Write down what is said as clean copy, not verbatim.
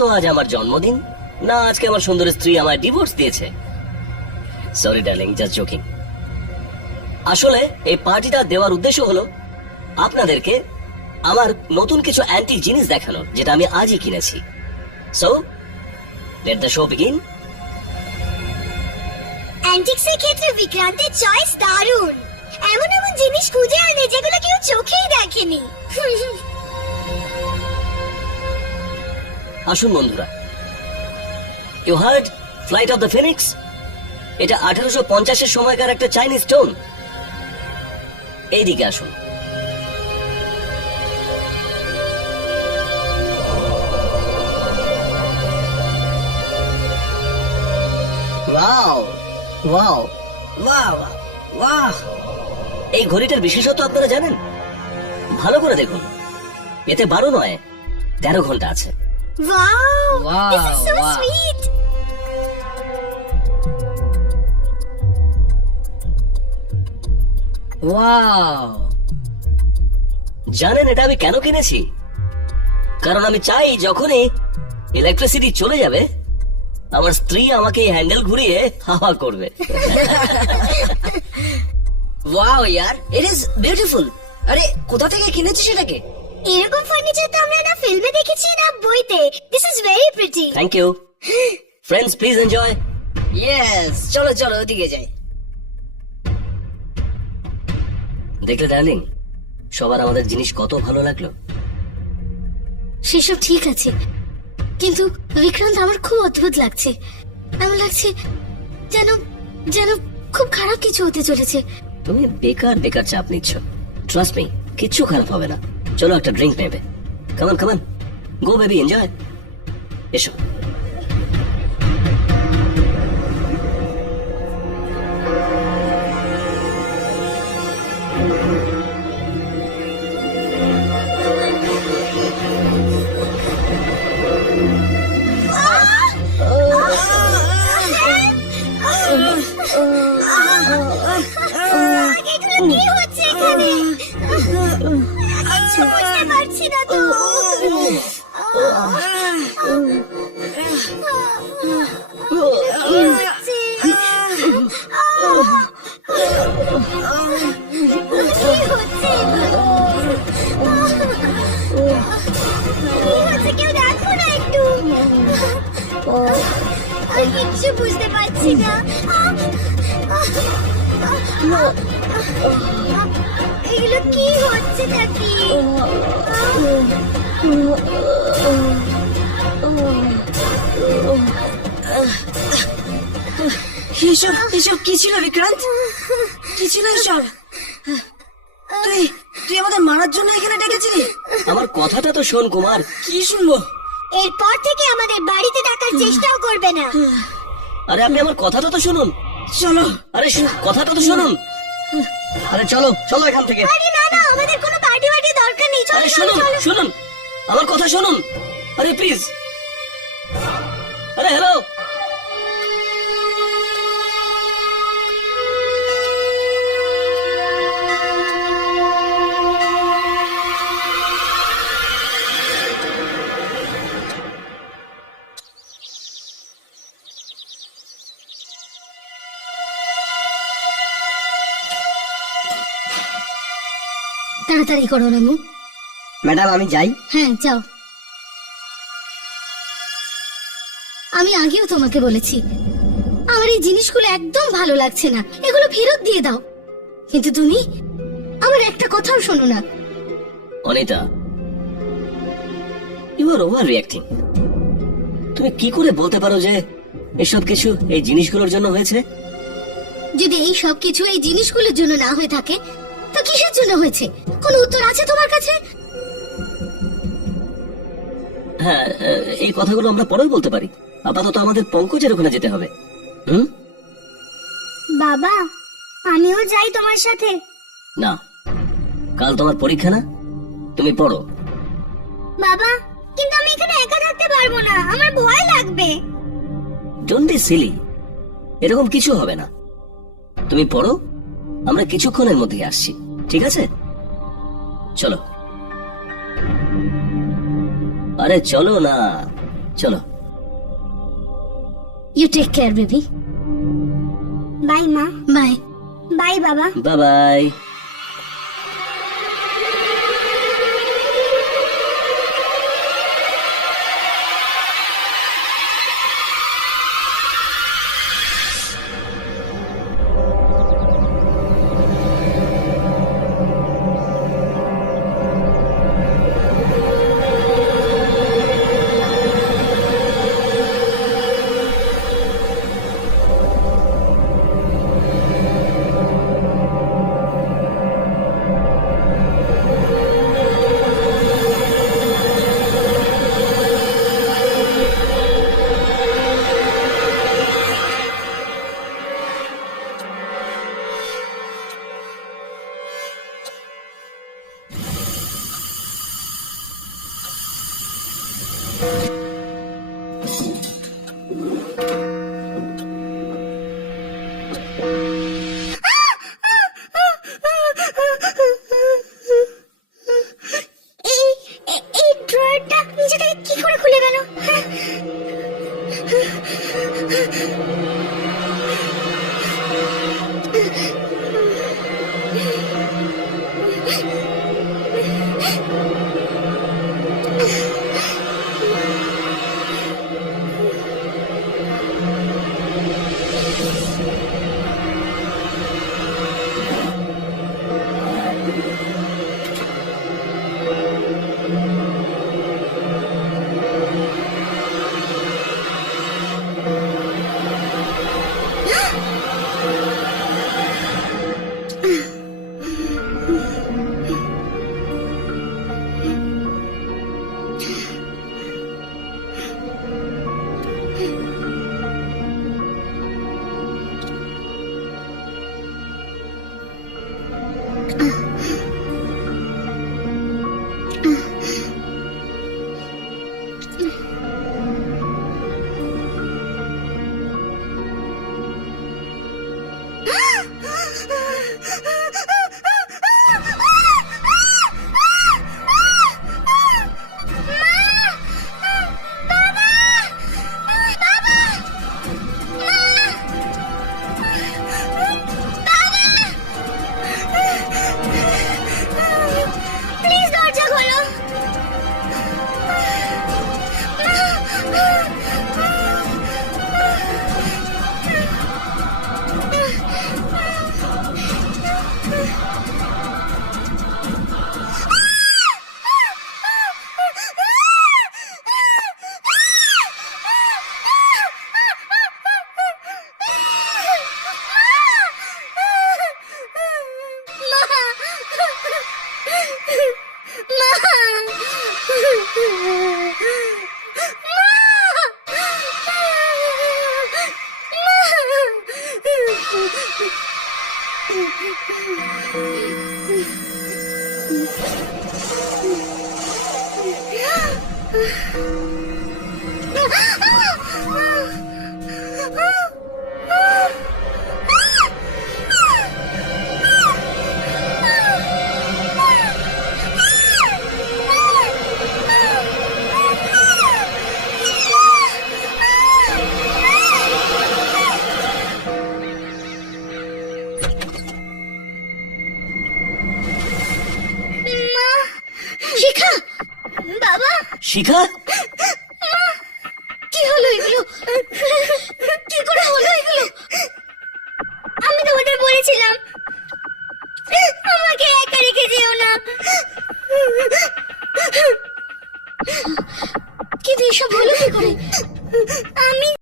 তো আজ আমার জন্মদিন, না আজকে আমার সুন্দর স্ত্রী আমার ডিভোর্স দিয়েছে। Sorry darling, just joking. আসলে এই পার্টিটা দেওয়ার উদ্দেশ্য হলো আপনাদেরকে আমার নতুন কিছু অ্যান্টিক জিনিস দেখানোর, যেটা আমি আজই কিনেছি। So let the show begin. অ্যান্টিক্সের ক্ষেত্রে বিক্রান্তের চয়েস দারুণ। এমন এমন জিনিস খুঁজে আনে যেগুলো কেউ চোখেই দেখেনি। আসুন বন্ধুরা, you heard flight of the phoenix? এটা 1850-এর সময়কার একটা চাইনিজ স্টোন। এইদিকে আসুন। Wow wow wow wow! এই ঘড়িটার বিশেষত্ব আপনারা জানেন? ভালো করে দেখুন, এতে 12 নয় 13 ঘন্টা আছে। Wow, Wow, this is so wow. Sweet. Wow! জানেন এটা আমি কেন কিনেছি? কারণ আমি চাই যখনই ইলেকট্রিসিটি চলে যাবে আমার স্ত্রী আমাকে এই হ্যান্ডেল ঘুরিয়ে হাওয়া করবে। Wow year, it is beautiful. আরে কোথা থেকে কিনেছিস এটাকে? এরকম ফার্নিচার তো আমরা না ফিল্মে দেখেছি না বইতে। This is very pretty. Thank you friends, please enjoy. Yes, চলো চলো ওদিকে যাই। দেখলে ডার্লিং, সবার আমাদের জিনিস কত ভালো লাগলো। সেসব ঠিক আছে, কিন্তু বিক্রান্ত আমার খুব অদ্ভুত লাগছে। এমন লাগছে যেন যেন খুব খারাপ কিছু হতে চলেছে। তুমি বেকার বেকার চাপ নিচ্ছ। ট্রাস্ট মি, কিচ্ছু খারাপ হবে না। চলো একটা ড্রিঙ্ক নেবে। কামান কামান, গো বেবি, এনজয়। এসো। এগুলো কি হচ্ছে এখানে? কিছু বুঝতে পারছি না তো। কি হচ্ছে? কি হচ্ছে? কেউ দেখো না একটু। কিচ্ছু বুঝতে পারছি না। এগুলো কি হচ্ছে নাকি? এসব এসব কি ছিল বিক্রান্ত? কি ছিল এসব? তুই তুই আমাদের মারার জন্য এখানে ডেকেছিলি? আমার কথাটা তো শোন কুমার। কি শুনবো? এরপর থেকে আমাদের বাড়িতে ডাকার চেষ্টাও করবে না। আরে আপনি আমার কথাটা তো শুনুন। চলো। আরে কথাটা তো শুনুন। আরে চলো চলো এখান থেকে। আরে না না, আমাদের কোনো পার্টি ওয়ার্টি দরকার নেই। চলো আরে চলো শুনুন চলো। শুনুন, আমার কথা শুনুন। আরে প্লিজ। আরে হ্যালো। তাড়াতাড়ি করো রামু। ম্যাডাম আমি যাই। হ্যাঁ যাও। আমি আগেও তোমাকে বলেছি আমার এই জিনিসগুলো একদম ভালো লাগছে না, এগুলো ফেরত দিয়ে দাও। কিন্তু তুমি আমার একটা কথাও শোনো না। Anita, you are overreacting. তুমি কি করে বলতে পারো যে এসব কিছু এই জিনিসগুলোর জন্য হয়েছে? যদি এই সব কিছু এই জিনিসগুলোর জন্য না হয়ে থাকে তো কিসের জন্য হয়েছে? কোনো উত্তর আছে তোমার কাছে? হ্যাঁ, এই কথাগুলো আমরা পরেও বলতে পারি। আপাতত আমাদের পঙ্কজের ওখানে যেতে হবে। হুম? বাবা, আমিও যাই তোমার সাথে। না, কাল তোমার পরীক্ষা না, তুমি পড়ো। বাবা, কিন্তু আমি এখানে একা থাকতে পারবো না, আমার ভয় লাগবে। ডোন্ট বি সিলি, এরকম কিছু হবে না। তুমি পড়ো, আমরা কিছুক্ষণের মধ্যেই আসছি, ঠিক আছে? চলো। আরে চলো না, চলো। You take care baby. Bye মা। বাই। বাই বাবা। Bye bye. এই ড্রয়ারটা নিচে থেকে কি করে খুলে গেল? প্লিজ দরজা খোলো। শিখা, বাবা, শিখা, কি হলো এগুলো? কি করে হলো এগুলো? আমি তোমাদের বলেছিলাম আমাকে একা রেখে যেও না। কিন্তু এসব হলো কি করে?